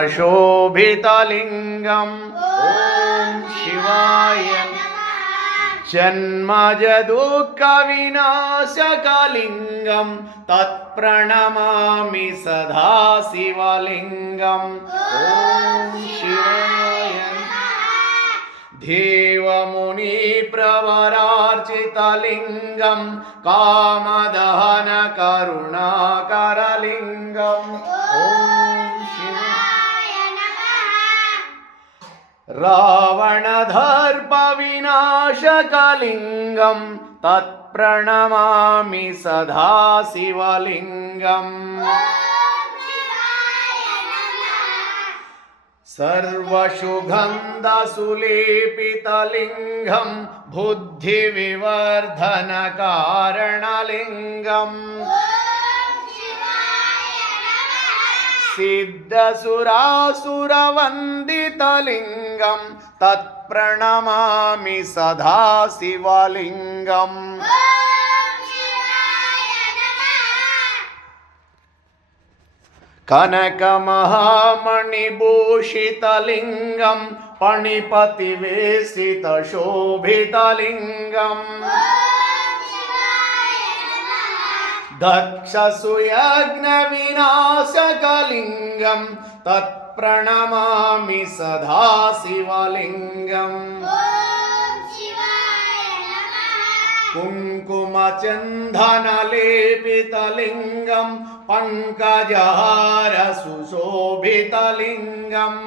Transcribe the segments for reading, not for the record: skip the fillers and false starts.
शोभितलिङ्गम् ॐ शिवाय जन्मजदुःखविनाशकलिङ्गं तत्प्रणमामि सदा शिवलिङ्गम् ॐ शिवाय देवमुनिप्रवरार्चितलिङ्गं कामदहनकरुणाकरलिङ्गम् रावणदर्पविनाशकलिङ्गं तत्प्रणमामि सदा शिवलिङ्गम् सर्वसुगन्धसुलेपितलिङ्गं बुद्धिविवर्धनकारणलिङ्गम् सिद्धसुरासुरवन्दितलिङ्गं तत्प्रणमामि सदा शिवलिङ्गम् कनकमहामणिभूषितलिङ्गं पणिपतिवेशितशोभितलिङ्गम् दक्षसुयज्ञविनाशकलिङ्गं तत्प्रणमामि सदा शिवलिङ्गम् कुङ्कुमचन्दनलेपितलिङ्गं पङ्कजहारसुशोभितलिङ्गम्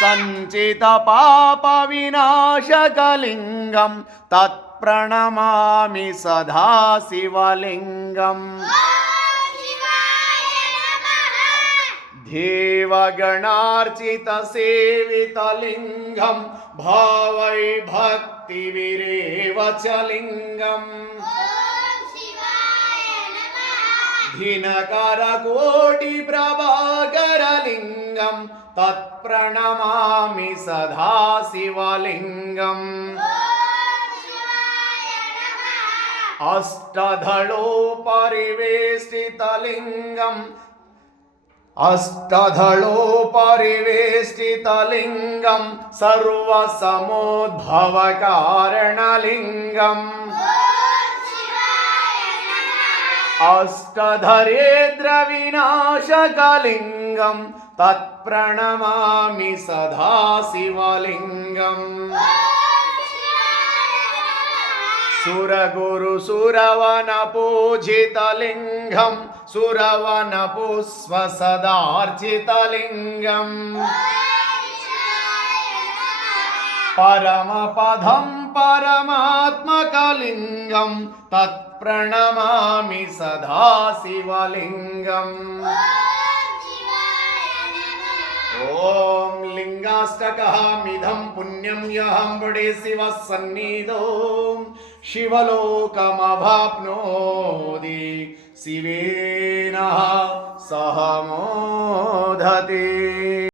सञ्चितपापविनाशकलिङ्गं तत्प्रणमामि सदा शिवलिङ्गम् देवगणार्चितसेवितलिङ्गं भावैर्भक्तिविरेवचलिङ्गम् दिनकरकोटिप्रभाकरलिङ्गं तत्प्रणमामि सदा शिवलिङ्गम् अष्टदलोपरिवेष्टितलिङ्गं सर्वसमोद्भवकारणलिङ्गम् अष्टधरेन्द्रविनाशकलिङ्गं तत्प्रणमामि सदा शिवलिङ्गम् सुरगुरुसुरवनपूजितलिङ्गं सुरवनपुष्पसदार्चितलिङ्गम् परमपदं परमात्मकलिङ्गं तत्प्रणमामि सदा शिवलिङ्गम् ॐ लिङ्गाष्टकमिदं पुण्यं यहं वडे शिवः सन्निधौ शिवलोकमवाप्नोति शिवेन सह मोदते।